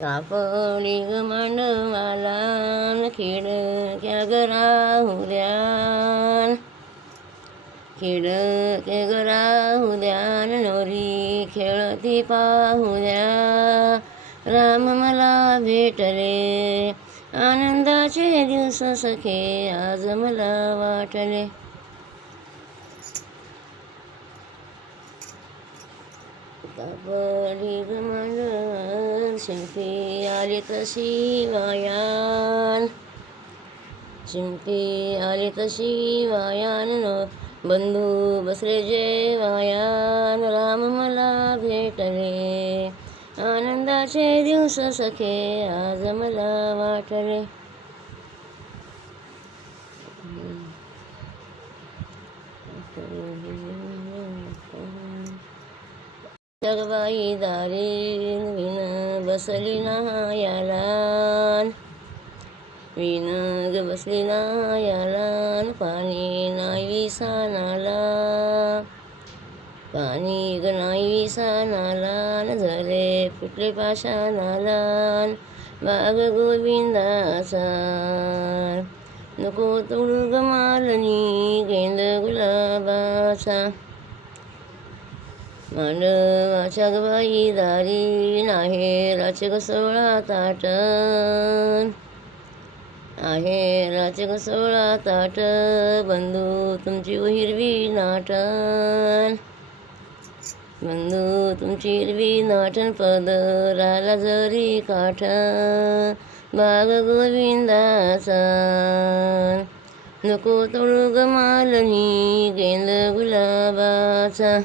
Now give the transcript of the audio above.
सापडी ग मांडवाला खेड क्या राहू द्यान, खेड के राहू द्यान, नवरी खेळती पाहू द्या. राम मला भेटले, आनंदाचे दिवस सखे आज मला वाटले. सापडी ग मांडवाला शिंपी आली तशी वायान, शिंपी आली तशी वायान, बंधू बसले जेवायान. राम मला भेटले, आनंदाचे दिवस सखे आज मला वाटले. जगबाई दारी विण बसली नायालान, विण ग बसली नायालान. पाणी नाही विसानाला, पाणी ग नाही विसानालान. झाले फुटले पाषाणालान, बाग गोविंदाचा नको तोडू ग मालनी गेंद गुलाबाचा. मांडवाच्या ग बाई दारी आहेराचे ग 16 ताट, आहेराचे ग 16 ताट. बंधू तुमची हिरवी नाटन, बंधू तुमची हिरवी नाटन. पदराला जरी काठ, बाग गोविंदाचा नको तोडू ग मालनी गेंद गुलाबाचा.